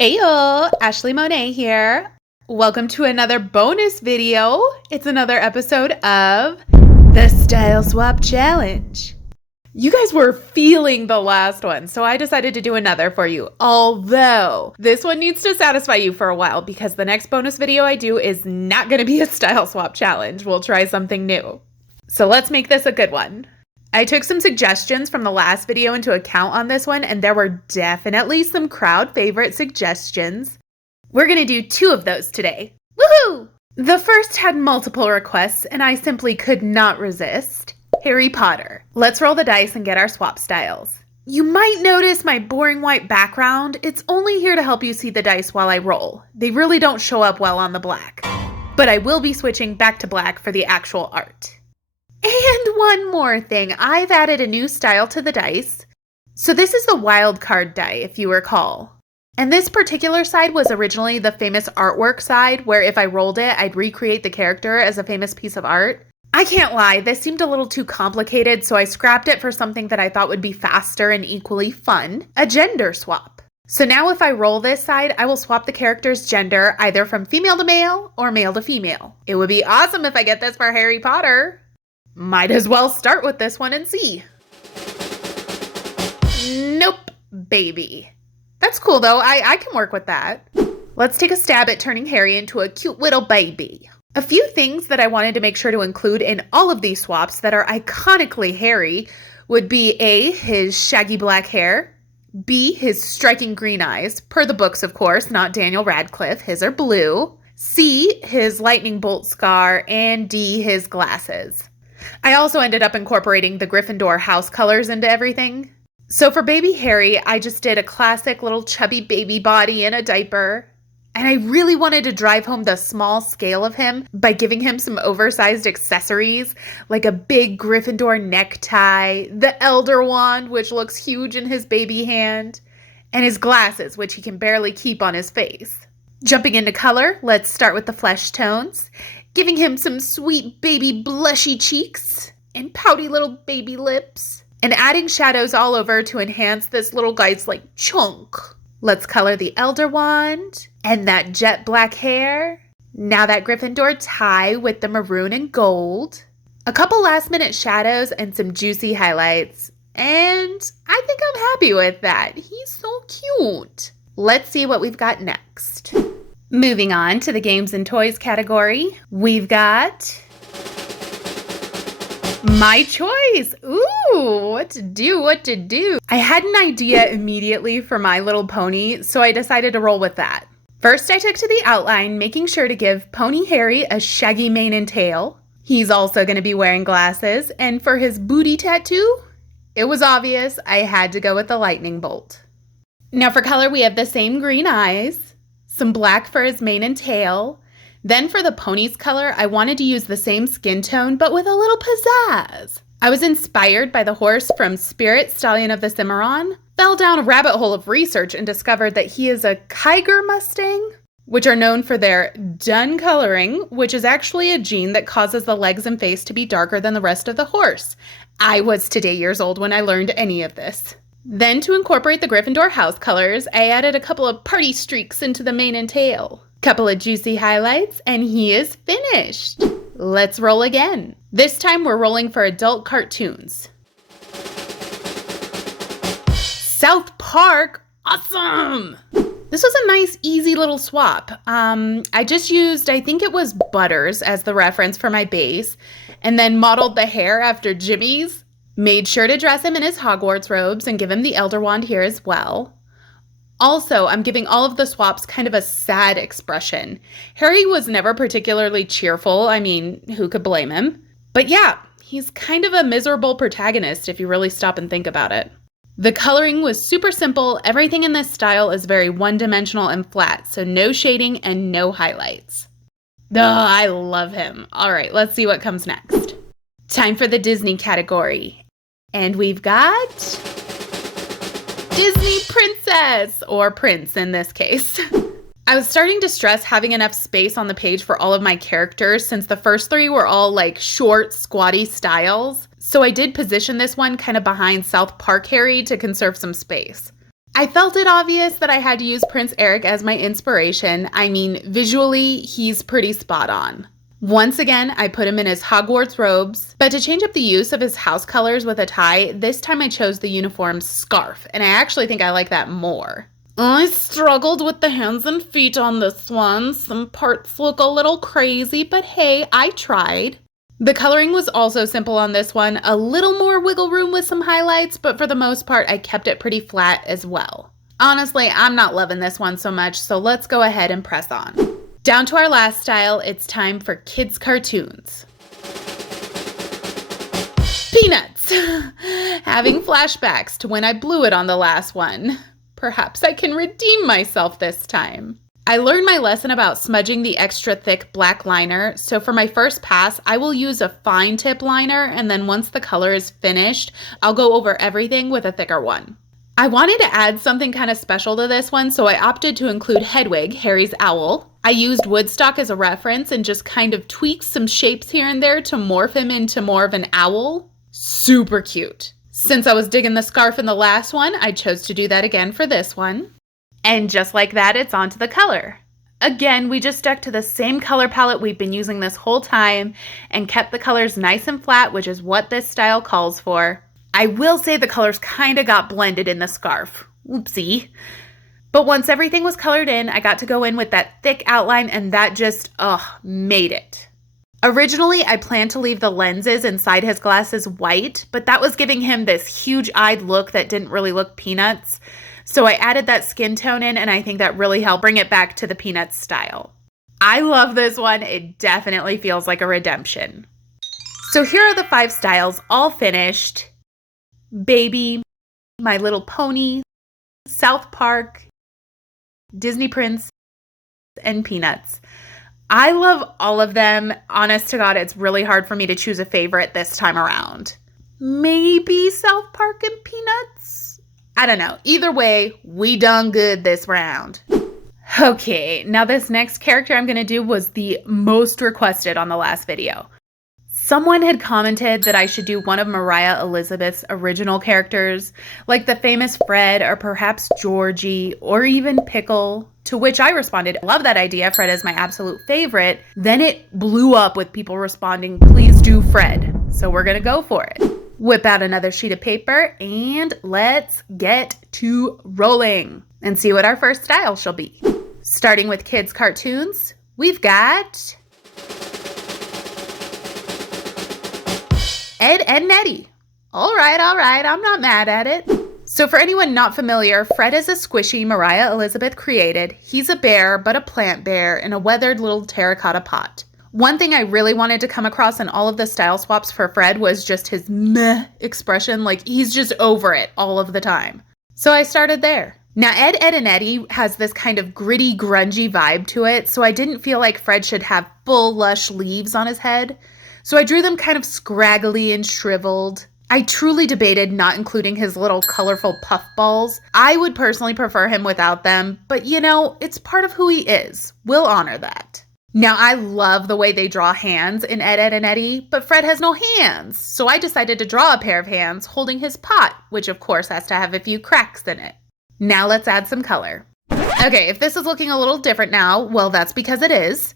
Ayo, Ashley Monet here. Welcome to another bonus video. It's another episode of the Style Swap Challenge. You guys were feeling the last one, so I decided to do another for you. Although, this one needs to satisfy you for a while because the next bonus video I do is not going to be a Style Swap Challenge. We'll try something new. So let's make this a good one. I took some suggestions from the last video into account on this one, and there were definitely some crowd favorite suggestions. We're going to do 2 of those today. Woohoo! The first had multiple requests, and I simply could not resist. Harry Potter. Let's roll the dice and get our swap styles. You might notice my boring white background. It's only here to help you see the dice while I roll. They really don't show up well on the black. But I will be switching back to black for the actual art. And one more thing, I've added a new style to the dice. So this is the wild card die, if you recall. And this particular side was originally the famous artwork side, where if I rolled it, I'd recreate the character as a famous piece of art. I can't lie, this seemed a little too complicated, so I scrapped it for something that I thought would be faster and equally fun, a gender swap. So now if I roll this side, I will swap the character's gender either from female to male or male to female. It would be awesome if I get this for Harry Potter. Might as well start with this one and see. Nope, baby. That's cool though, I can work with that. Let's take a stab at turning Harry into a cute little baby. A few things that I wanted to make sure to include in all of these swaps that are iconically Harry would be A, his shaggy black hair, B, his striking green eyes, per the books of course, not Daniel Radcliffe, his are blue, C, his lightning bolt scar, and D, his glasses. I also ended up incorporating the Gryffindor house colors into everything. So for baby Harry, I just did a classic little chubby baby body in a diaper. And I really wanted to drive home the small scale of him by giving him some oversized accessories, like a big Gryffindor necktie, the Elder Wand, which looks huge in his baby hand, and his glasses, which he can barely keep on his face. Jumping into color, let's start with the flesh tones. Giving him some sweet baby blushy cheeks and pouty little baby lips. And adding shadows all over to enhance this little guy's like chunk. Let's color the Elder Wand and that jet black hair. Now that Gryffindor tie with the maroon and gold. A couple last minute shadows and some juicy highlights. And I think I'm happy with that. He's so cute. Let's see what we've got next. Moving on to the games and toys category, we've got my choice. Ooh, what to do. I had an idea immediately for My Little Pony, so I decided to roll with that. First, I took to the outline, making sure to give Pony Harry a shaggy mane and tail. He's also going to be wearing glasses, and for his booty tattoo, it was obvious I had to go with the lightning bolt. Now for color, we have the same green eyes. Some black for his mane and tail. Then for the pony's color, I wanted to use the same skin tone, but with a little pizzazz. I was inspired by the horse from Spirit, Stallion of the Cimarron, fell down a rabbit hole of research and discovered that he is a Kiger Mustang, which are known for their dun coloring, which is actually a gene that causes the legs and face to be darker than the rest of the horse. I was today years old when I learned any of this. Then to incorporate the Gryffindor house colors, I added a couple of party streaks into the mane and tail. Couple of juicy highlights, and he is finished. Let's roll again. This time we're rolling for adult cartoons. South Park, awesome! This was a nice, easy little swap. I just used, I think it was Butters as the reference for my base, and then modeled the hair after Jimmy's. Made sure to dress him in his Hogwarts robes and give him the Elder Wand here as well. Also, I'm giving all of the swaps kind of a sad expression. Harry was never particularly cheerful. I mean, who could blame him? But yeah, he's kind of a miserable protagonist if you really stop and think about it. The coloring was super simple. Everything in this style is very one-dimensional and flat, so no shading and no highlights. Ugh, I love him. All right, let's see what comes next. Time for the Disney category. And we've got Disney Princess, or Prince in this case. I was starting to stress having enough space on the page for all of my characters since the first 3 were all like short, squatty styles. So I did position this one kind of behind South Park Harry to conserve some space. I felt it obvious that I had to use Prince Eric as my inspiration. I mean, visually, he's pretty spot on. Once again, I put him in his Hogwarts robes, but to change up the use of his house colors with a tie, this time I chose the uniform scarf, and I actually think I like that more. I struggled with the hands and feet on this one. Some parts look a little crazy, but hey, I tried. The coloring was also simple on this one, a little more wiggle room with some highlights, but for the most part, I kept it pretty flat as well. Honestly, I'm not loving this one so much, so let's go ahead and press on. Down to our last style, it's time for kids' cartoons. Peanuts! Having flashbacks to when I blew it on the last one. Perhaps I can redeem myself this time. I learned my lesson about smudging the extra thick black liner, so for my first pass, I will use a fine tip liner, and then once the color is finished, I'll go over everything with a thicker one. I wanted to add something kind of special to this one, so I opted to include Hedwig, Harry's owl. I used Woodstock as a reference and just kind of tweaked some shapes here and there to morph him into more of an owl. Super cute. Since I was digging the scarf in the last one, I chose to do that again for this one. And just like that, it's on to the color. Again, we just stuck to the same color palette we've been using this whole time and kept the colors nice and flat, which is what this style calls for. I will say the colors kind of got blended in the scarf. Oopsie. But once everything was colored in, I got to go in with that thick outline and that just, made it. Originally, I planned to leave the lenses inside his glasses white, but that was giving him this huge-eyed look that didn't really look Peanuts. So I added that skin tone in, and I think that really helped bring it back to the Peanuts style. I love this one. It definitely feels like a redemption. So here are the 5 styles, all finished. Baby, My Little Pony, South Park, Disney Prince, and Peanuts. I love all of them. Honest to God, it's really hard for me to choose a favorite this time around. Maybe South Park and Peanuts? I don't know. Either way, we done good this round. Okay, now this next character I'm going to do was the most requested on the last video. Someone had commented that I should do one of Moriah Elizabeth's original characters, like the famous Fred or perhaps Georgie or even Pickle, to which I responded, love that idea, Fred is my absolute favorite. Then it blew up with people responding, please do Fred. So we're gonna go for it. Whip out another sheet of paper and let's get to rolling and see what our first style shall be. Starting with kids' cartoons, we've got Ed, Edd, and Eddy. All right, I'm not mad at it. So for anyone not familiar, Fred is a squishy Moriah Elizabeth created. He's a bear, but a plant bear in a weathered little terracotta pot. One thing I really wanted to come across in all of the style swaps for Fred was just his meh expression, like he's just over it all of the time. So I started there. Now Ed, Edd, and Eddy has this kind of gritty, grungy vibe to it, so I didn't feel like Fred should have full, lush leaves on his head. So I drew them kind of scraggly and shriveled. I truly debated not including his little colorful puff balls. I would personally prefer him without them, but you know, it's part of who he is. We'll honor that. Now I love the way they draw hands in Ed, Edd, and Eddy, but Fred has no hands. So I decided to draw a pair of hands holding his pot, which of course has to have a few cracks in it. Now let's add some color. Okay, if this is looking a little different now, well, that's because it is.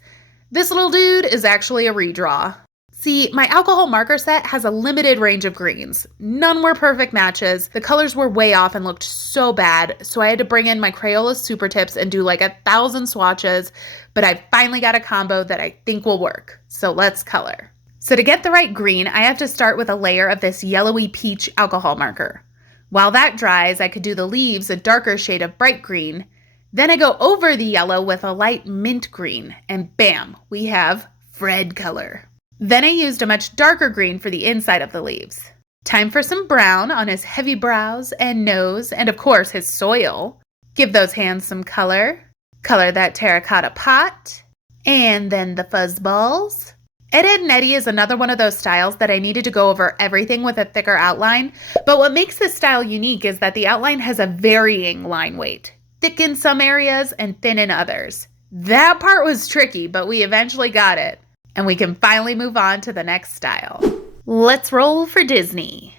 This little dude is actually a redraw. See, my alcohol marker set has a limited range of greens. None were perfect matches. The colors were way off and looked so bad, so I had to bring in my Crayola Super Tips and do like 1,000 swatches, but I finally got a combo that I think will work. So let's color. So to get the right green, I have to start with a layer of this yellowy peach alcohol marker. While that dries, I could do the leaves a darker shade of bright green. Then I go over the yellow with a light mint green, and bam, we have Fred color. Then I used a much darker green for the inside of the leaves. Time for some brown on his heavy brows and nose, and of course his soil. Give those hands some color. Color that terracotta pot. And then the fuzz balls. Ed, Edd, and Eddy is another one of those styles that I needed to go over everything with a thicker outline, but what makes this style unique is that the outline has a varying line weight. Thick in some areas and thin in others. That part was tricky, but we eventually got it. And we can finally move on to the next style. Let's roll for Disney.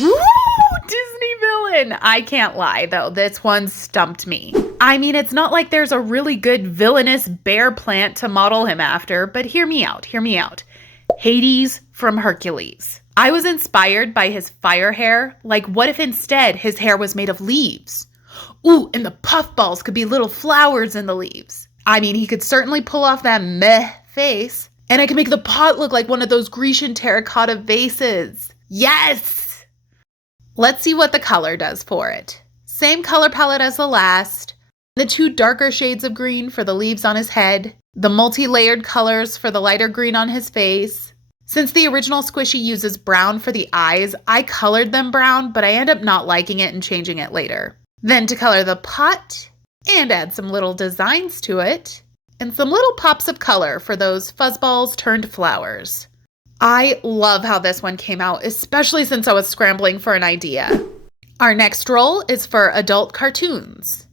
Woo! Disney villain. I can't lie, though. This one stumped me. I mean, it's not like there's a really good villainous bear plant to model him after, but hear me out. Hades from Hercules. I was inspired by his fire hair. Like, what if instead his hair was made of leaves? Ooh, and the puffballs could be little flowers in the leaves. I mean, he could certainly pull off that meh face. And I could make the pot look like one of those Grecian terracotta vases. Yes! Let's see what the color does for it. Same color palette as the last. The 2 darker shades of green for the leaves on his head. The multi-layered colors for the lighter green on his face. Since the original squishy uses brown for the eyes, I colored them brown, but I end up not liking it and changing it later. Then to color the pot and add some little designs to it, and some little pops of color for those fuzzballs turned flowers. I love how this one came out, especially since I was scrambling for an idea. Our next role is for adult cartoons.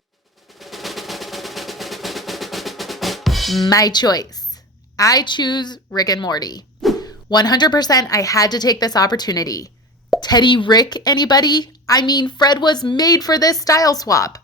My choice. I choose Rick and Morty. 100% I had to take this opportunity. Teddy Rick, anybody? I mean, Fred was made for this style swap.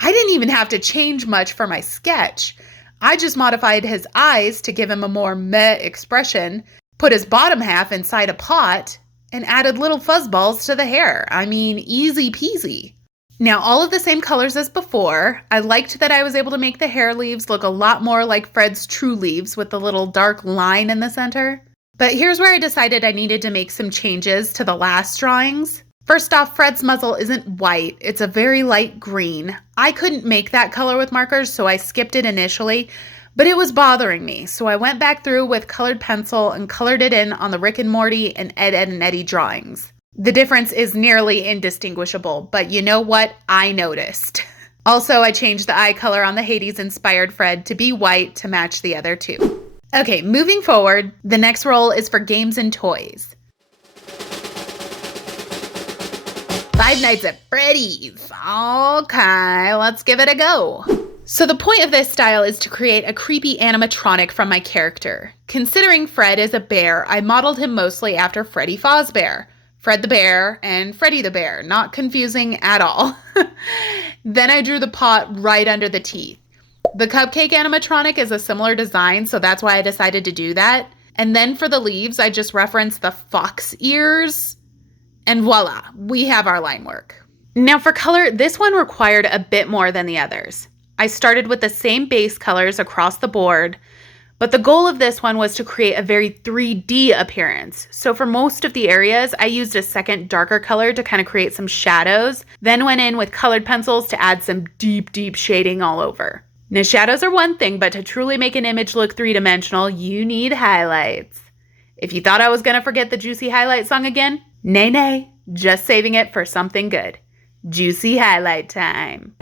I didn't even have to change much for my sketch. I just modified his eyes to give him a more meh expression, put his bottom half inside a pot, and added little fuzzballs to the hair. I mean, easy peasy. Now, all of the same colors as before. I liked that I was able to make the hair leaves look a lot more like Fred's true leaves with the little dark line in the center. But here's where I decided I needed to make some changes to the last drawings. First off, Fred's muzzle isn't white, it's a very light green. I couldn't make that color with markers, so I skipped it initially, but it was bothering me. So I went back through with colored pencil and colored it in on the Rick and Morty and Ed, Edd and Eddy drawings. The difference is nearly indistinguishable, but you know what? I noticed. Also, I changed the eye color on the Hades-inspired Fred to be white to match the other two. Okay, moving forward, the next role is for games and toys. Five Nights at Freddy's. Okay, let's give it a go. So the point of this style is to create a creepy animatronic from my character. Considering Fred is a bear, I modeled him mostly after Freddy Fazbear. Fred the Bear and Freddy the Bear, not confusing at all. Then I drew the pot right under the teeth. The cupcake animatronic is a similar design, so that's why I decided to do that. And then for the leaves, I just referenced the fox ears. And voila, we have our line work. Now for color, this one required a bit more than the others. I started with the same base colors across the board, but the goal of this one was to create a very 3D appearance. So for most of the areas, I used a second darker color to kind of create some shadows, then went in with colored pencils to add some deep, deep shading all over. Now shadows are one thing, but to truly make an image look three-dimensional, you need highlights. If you thought I was gonna forget the Juicy Highlight song again, nay, just saving it for something good. Juicy Highlight time.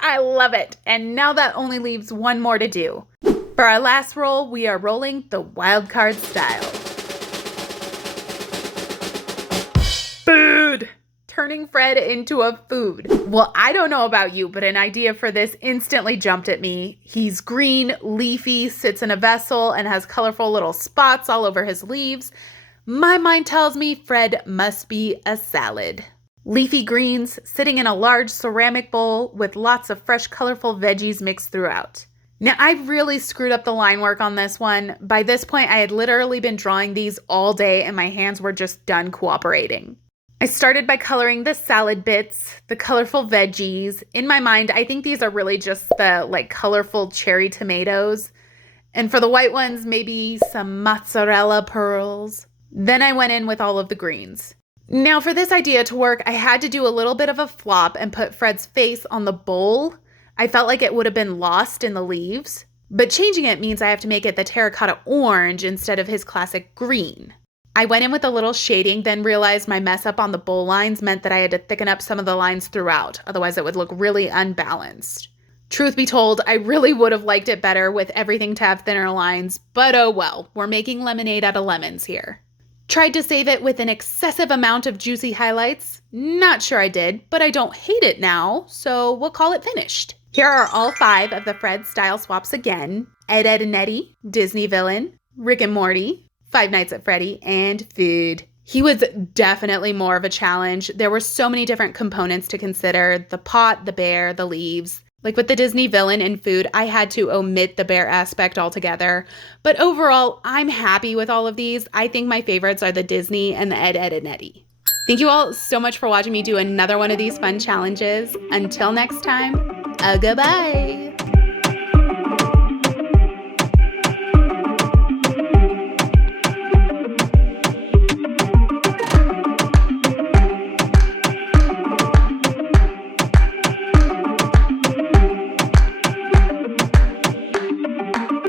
I love it. And now that only leaves one more to do. For our last roll, we are rolling the wildcard style. Food! Turning Fred into a food. Well, I don't know about you, but an idea for this instantly jumped at me. He's green, leafy, sits in a vessel, and has colorful little spots all over his leaves. My mind tells me Fred must be a salad. Leafy greens sitting in a large ceramic bowl with lots of fresh, colorful veggies mixed throughout. Now, I really screwed up the line work on this one. By this point, I had literally been drawing these all day and my hands were just done cooperating. I started by coloring the salad bits, the colorful veggies. In my mind, I think these are really just the colorful cherry tomatoes. And for the white ones, maybe some mozzarella pearls. Then I went in with all of the greens. Now for this idea to work, I had to do a little bit of a flop and put Fred's face on the bowl. I felt like it would have been lost in the leaves, but changing it means I have to make it the terracotta orange instead of his classic green. I went in with a little shading, then realized my mess up on the bowl lines meant that I had to thicken up some of the lines throughout, otherwise it would look really unbalanced. Truth be told, I really would have liked it better with everything to have thinner lines, but oh well, we're making lemonade out of lemons here. Tried to save it with an excessive amount of juicy highlights. Not sure I did, but I don't hate it now, so we'll call it finished. Here are all 5 of the Fred style swaps again. Ed, Edd, and Eddy, Disney villain, Rick and Morty, Five Nights at Freddy, and food. He was definitely more of a challenge. There were so many different components to consider: the pot, the bear, the leaves. Like with the Disney villain and food, I had to omit the bear aspect altogether. But overall, I'm happy with all of these. I think my favorites are the Disney and the Ed, Edd, and Eddy. Thank you all so much for watching me do another one of these fun challenges. Until next time, goodbye.